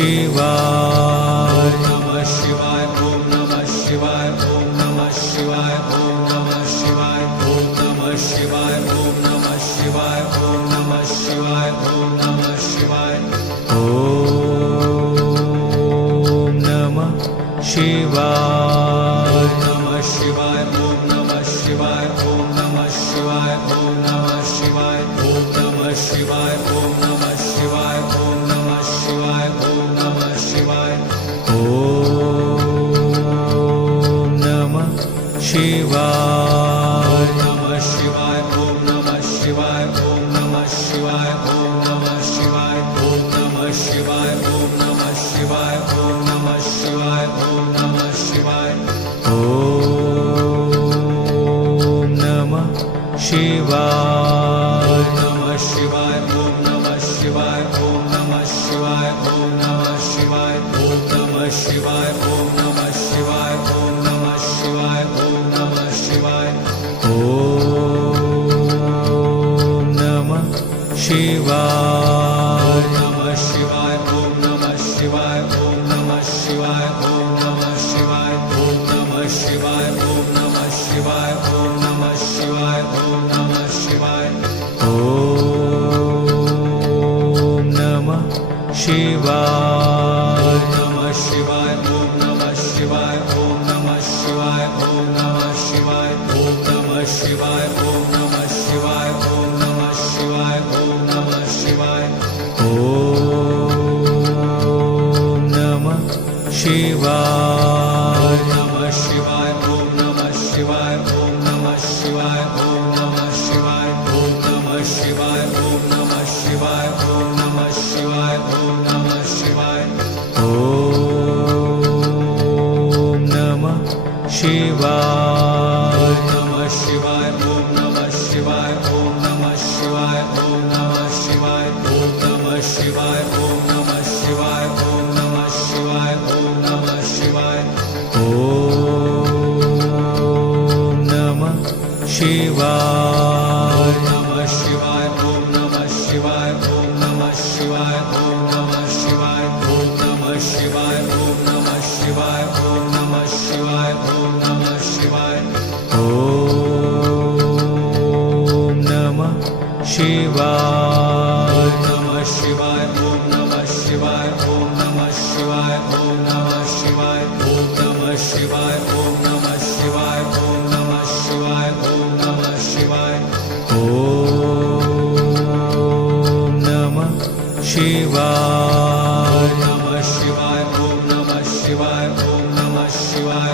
शिवाय नमः शिवाय ओम नमः शिवाय ओम नमः शिवाय ओम नमः शिवाय ओम नमः शिवाय ओम नमः शिवाय ओम नमः शिवाय ओम नमः शिवाय ओम नमः शिवाय नमः शिवाय ओम नमः शिवाय ओम नमः शिवाय ओम नमः शिवाय ओम नमः शिवाय ओम नमः शिवाय ओम नमः शिवाय ओम नमः शिवाय ओम नमः शिवाय नमः शिवाय ओम नमः शिवाय ओम नमः शिवाय ओम नमः शिवाय ओम नमः शिवाय ओम नमः शिवाय ओम नमः शिवाय ओम नमः शिवाय ओम नमः शिवाय नमः शिवाय ओम नमः शिवाय ओम नमः शिवाय ओम नमः शिवाय ओम नमः शिवाय ओम नमः शिवाय ओम नमः शिवाय ओम नमः शिवाय ओम नमः शिवाय नमः शिवाय ओम नमः शिवाय ओम नमः शिवाय ओम नमः शिवाय ओम नमः शिवाय ओम नमः शिवाय ओम नमः शिवाय ओम नमः शिवाय ओम नमः शिवाय नमः शिवाय ओम नमः शिवाय ओम नमः शिवाय ओम नमः शिवाय ओम नमः शिवाय ओम नमः शिवाय ओम नमः शिवाय ओम नमः शिवाय ओम नमः शिवाय नमः शिवाय ओम नमः शिवाय ओम नमः शिवाय ओम नमः शिवाय ओम नमः शिवाय ओम नमः शिवाय ओम नमः शिवाय ओम नमः शिवाय ओम नमः शिवाय नमः शिवाय ओम नमः शिवाय ओम नमः शिवाय ओम नमः शिवाय ओम नमः शिवाय ओम नमः शिवाय ओम नमः शिवाय ओम नमः शिवाय ओम नमः शिवाय नमः शिवाय ओम नमः शिवाय ओम नमः शिवाय ओम नमः शिवाय ओम नमः शिवाय ओम नमः शिवाय ओम नमः शिवाय ओम नमः शिवाय ओम नमः शिवाय नमः शिवाय ओम नमः शिवाय ओम नमः शिवाय ओम नमः शिवाय ओम नमः शिवाय ओम नमः शिवाय ओम नमः शिवाय ओम नमः शिवाय ओम नमः शिवाय नमः शिवाय ओम नमः शिवाय ओम नमः शिवाय